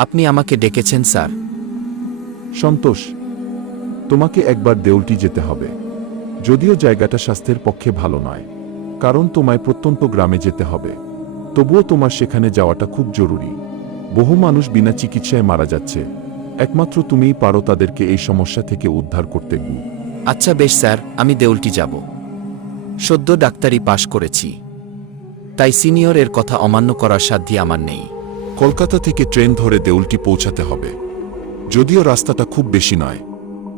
আপনি আমাকে ডেকেছেন স্যার। সন্তোষ তোমাকে একবার দেউলটি যেতে হবে। যদিও জায়গাটা স্বাস্থ্যের পক্ষে ভালো নয় কারণ তোমায় প্রত্যন্ত গ্রামে যেতে হবে। তবুও তোমার সেখানে যাওয়াটা খুব জরুরি। বহু মানুষ বিনা চিকিৎসায় মারা যাচ্ছে। একমাত্র তুমিই পারো তাদেরকে এই সমস্যা থেকে উদ্ধার করতে। গু আচ্ছা বেশ স্যার আমি দেউলটি যাব। সদ্য ডাক্তারি পাশ করেছি। তাই সিনিয়র এর কথা অমান্য করার সাধ্য আমার নেই। কলকাতা থেকে ট্রেন ধরে দেউলটি পৌঁছাতে হবে। যদিও রাস্তাটা খুব বেশি নয়,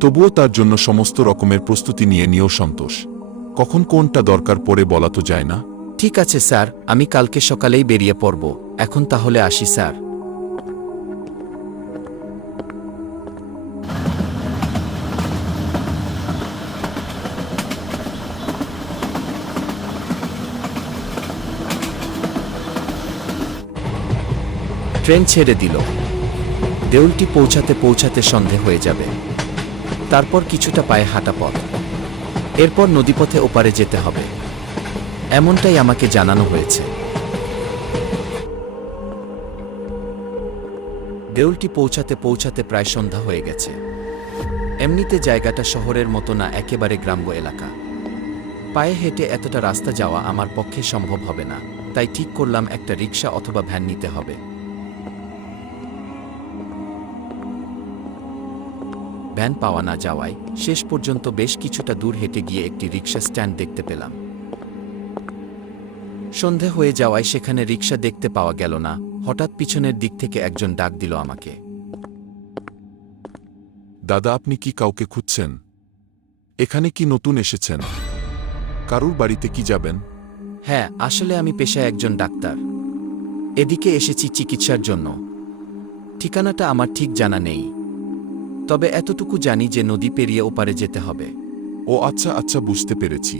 তবুও তার জন্য সমস্ত রকমের প্রস্তুতি নিয়ে নিয়েও সন্তোষ। কখন কোনটা দরকার পড়ে বলা তো যায় না? ঠিক আছে স্যার, আমি কালকে সকালেই বেরিয়ে পড়ব। এখন তাহলে আসি স্যার। ট্রেন ছেড়ে দিল। দেউলটি পৌঁছাতে পৌঁছাতে সন্ধে হয়ে যাবে। তারপর কিছুটা পায়ে হাঁটা পথ। এরপর নদীপথে ওপারে যেতে হবে। এমনটাই আমাকে জানানো হয়েছে। দেউলটি পৌঁছাতে পৌঁছাতে প্রায় সন্ধ্যা হয়ে গেছে। এমনিতে জায়গাটা শহরের মতো না, একেবারে গ্রাম্য এলাকা। পায়ে হেঁটে এতটা রাস্তা যাওয়া আমার পক্ষে সম্ভব হবে না। তাই ঠিক করলাম একটা রিক্সা অথবা ভ্যান নিতে হবে। ভ্যান পাওয়া না যাওয়ায় শেষ পর্যন্ত বেশ কিছুটা দূর হেঁটে গিয়ে একটি রিক্সা স্ট্যান্ড দেখতে পেলাম। সন্ধে হয়ে যাওয়ায় সেখানে রিক্সা দেখতে পাওয়া গেল না হঠাৎ পিছনের দিক থেকে একজন ডাক দিল আমাকে। দাদা আপনি কি কাউকে খুঁজছেন? এখানে কি নতুন এসেছেন? কারুর বাড়িতে কি যাবেন? হ্যাঁ আসলে আমি পেশায় একজন ডাক্তার। এদিকে এসেছি চিকিৎসার জন্য। ঠিকানাটা আমার ঠিক জানা নেই। তবে এতটুকু জানি যে নদী পেরিয়ে ওপারে যেতে হবে। ও আচ্ছা আচ্ছা বুঝতে পেরেছি।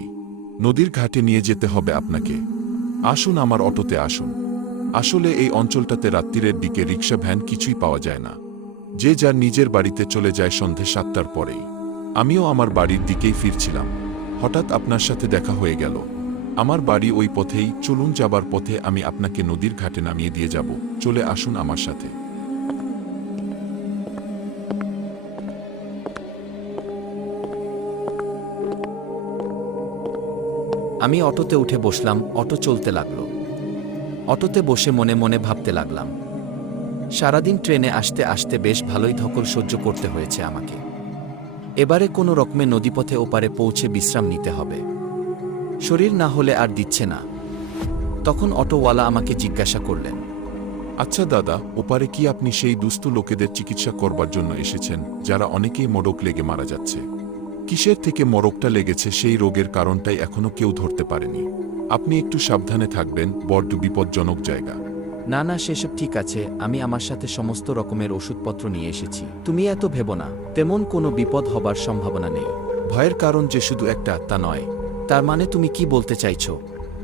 নদীর ঘাটে নিয়ে যেতে হবে আপনাকে। আসুন আমার অটোতে আসুন। আসলে এই অঞ্চলটাতে রাত্রিরের দিকে রিক্সা ভ্যান কিছুই পাওয়া যায় না। যে যার নিজের বাড়িতে চলে যায় সন্ধে সাতটার পরেই। আমিও আমার বাড়ির দিকেই ফিরছিলাম। হঠাৎ আপনার সাথে দেখা হয়ে গেল। আমার বাড়ি ওই পথেই, চলুন যাবার পথে আমি আপনাকে নদীর ঘাটে নামিয়ে দিয়ে যাব। চলে আসুন আমার সাথে। আমি অটোতে উঠে বসলাম, অটো চলতে লাগল। অটোতে বসে মনে মনে ভাবতে লাগলাম, সারাদিন ট্রেনে আসতে আসতে বেশ ভালোই ধকল সহ্য করতে হয়েছে আমাকে। এবারে কোনো রকমে নদীপথে ওপারে পৌঁছে বিশ্রাম নিতে হবে। শরীর না হলে আর দিচ্ছে না। তখন অটোওয়ালা আমাকে জিজ্ঞাসা করলেন আচ্ছা দাদা, ওপারে কি আপনি সেই দুস্থ লোকেদের চিকিৎসা করবার জন্য এসেছেন, যারা অনেকেই মোড়ক লেগে মারা যাচ্ছে? কিসের থেকে মরকটা লেগেছে সেই রোগের কারণটাই এখনও কেউ ধরতে পারেনি। আপনি একটু সাবধানে থাকবেন বড্ড বিপজ্জনক জায়গা। না না সেসব ঠিক আছে আমি আমার সাথে সমস্ত রকমের ওষুধপত্র নিয়ে এসেছি। তুমি এত ভেব না তেমন কোনো বিপদ হবার সম্ভাবনা নেই। ভয়ের কারণ যে শুধু একটা তা নয়। তার মানে তুমি কি বলতে চাইছো?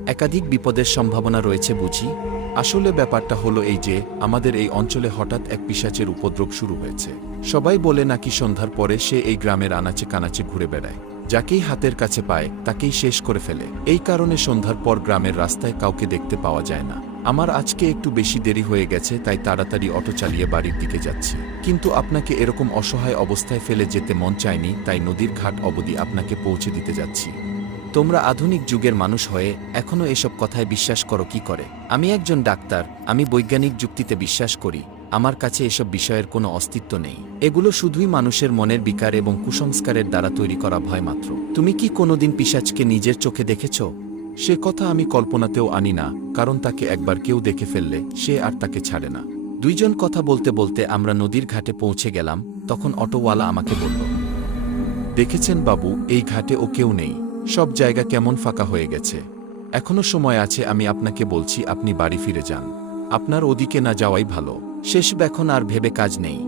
একাধিক বিপদের সম্ভাবনা রয়েছে বুঝি। আসলে ব্যাপারটা হলো এই যে, আমাদের এই অঞ্চলে হঠাৎ এক পিশাচের উপদ্রব শুরু হয়েছে। সবাই বলে নাকি সন্ধ্যার পরে সে এই গ্রামের আনাচে কানাচে ঘুরে বেড়ায়। যাকেই হাতের কাছে পায়, তাকেই শেষ করে ফেলে। এই কারণে সন্ধ্যার পর গ্রামের রাস্তায় কাউকে দেখতে পাওয়া যায় না। আমার আজকে একটু বেশি দেরি হয়ে গেছে, তাই তাড়াতাড়ি অটো চালিয়ে বাড়ির দিকে যাচ্ছি। কিন্তু আপনাকে এরকম অসহায় অবস্থায় ফেলে যেতে মন চায়নি, তাই নদীর ঘাট অবধি আপনাকে পৌঁছে দিতে যাচ্ছি। তোমরা আধুনিক যুগের মানুষ হয়ে এখনও এসব কথায় বিশ্বাস করো কি করে? আমি একজন ডাক্তার, আমি বৈজ্ঞানিক যুক্তিতে বিশ্বাস করি, আমার কাছে এসব বিষয়ের কোনো অস্তিত্ব নেই। এগুলো শুধুই মানুষের মনের বিকার এবং কুসংস্কারের দ্বারা তৈরি করা ভয় মাত্র। তুমি কি কোনোদিন পিশাচকে নিজের চোখে দেখেছ? সে কথা আমি কল্পনাতেও আনি না, কারণ তাকে একবার কেউ দেখে ফেললে সে আর তাকে ছাড়ে না। দুইজন কথা বলতে বলতে আমরা নদীর ঘাটে পৌঁছে গেলাম, তখন অটোওয়ালা আমাকে বলল, দেখেছেন বাবু, এই ঘাটে ও কেউ নেই। সব জায়গা কেমন ফাঁকা হয়ে গেছে। এখনও সময় আছে আমি আপনাকে বলছি আপনি বাড়ি ফিরে যান। আপনার ওদিকে না যাওয়াই ভালো। শেষ এখন আর ভেবে কাজ নেই।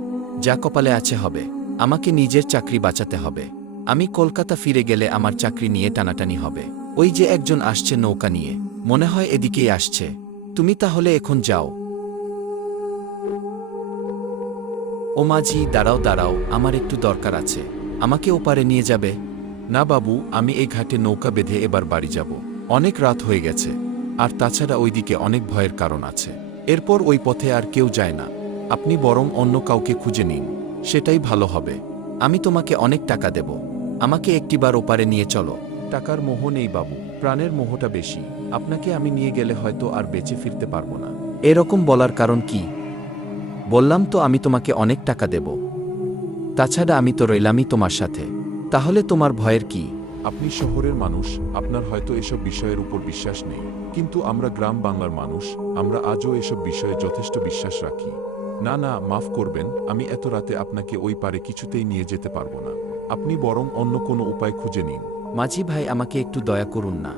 যা কপালে আছে হবে। আমাকে নিজের চাকরি বাঁচাতে হবে। আমি কলকাতা ফিরে গেলে আমার চাকরি নিয়ে টানাটানি হবে। ওই যে একজন আসছে নৌকা নিয়ে। মনে হয় এদিকেই আসছে। তুমি তাহলে এখন যাও। ও মাঝি দাঁড়াও দাঁড়াও। আমার একটু দরকার আছে। আমাকে ওপারে নিয়ে যাবে? না বাবু, আমি এই ঘাটে নৌকা বেঁধে এবার বাড়ি যাব। অনেক রাত হয়ে গেছে। আর তাছাড়া ওইদিকে অনেক ভয়ের কারণ আছে। এরপর ওই পথে আর কেউ যায় না। আপনি বরং অন্য কাউকে খুঁজে নিন। সেটাই ভালো হবে। আমি তোমাকে অনেক টাকা দেব। আমাকে একটিবার ওপারে নিয়ে চলো। টাকার মোহ নেই বাবু। প্রাণের মোহটা বেশি। আপনাকে আমি নিয়ে গেলে হয়তো আর বেঁচে ফিরতে পারব না। এরকম বলার কারণ কি? বললাম তো আমি তোমাকে অনেক টাকা দেব। তাছাড়া আমি তো রইলামই তোমার সাথে। তাহলে তোমার ভয়ের কি? আপনি শহরের মানুষ আপনার হয়তো এসব বিষয়ের উপর বিশ্বাস নেই। কিন্তু আমরা গ্রাম বাংলার মানুষ আমরা আজও এসব বিষয়ে যথেষ্ট বিশ্বাস রাখি। না না মাফ করবেন আমি এত রাতে আপনাকে ওই পারে কিছুতেই নিয়ে যেতে পারব না। আপনি বরং অন্য কোনো উপায় খুঁজে নিন। মাঝি ভাই আমাকে একটু দয়া করুন না।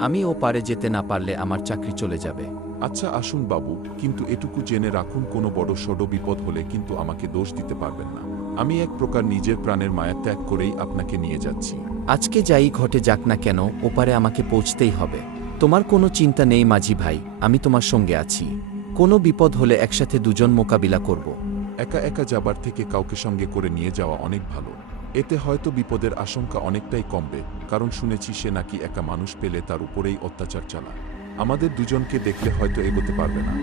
আমি ও পারে যেতে না পারলে আমার চাকরি চলে যাবে। আচ্ছা আসুন বাবু কিন্তু এটুকু জেনে রাখুন কোনো বড় সড় বিপদ হলে কিন্তু আমাকে দোষ দিতে পারবেন না। আমি এক প্রকার নিজের প্রাণের মায়া ত্যাগ করেই আপনাকে নিয়ে যাচ্ছি। আজকে যাই ঘটে যাক না কেন ওপারে আমাকে পৌঁছতেই হবে। তোমার কোনো চিন্তা নেই মাঝি ভাই আমি তোমার সঙ্গে আছি। কোনো বিপদ হলে একসাথে দুজন মোকাবিলা করব। একা একা যাবার থেকে কাউকে সঙ্গে করে নিয়ে যাওয়া অনেক ভালো। এতে হয়তো বিপদের আশঙ্কা অনেকটাই কমবে কারণ শুনেছি সে নাকি একা মানুষ পেলে তার উপরেই অত্যাচার চালায়। আমাদের দুজনকে দেখলে হয়তো এগোতে পারবে না।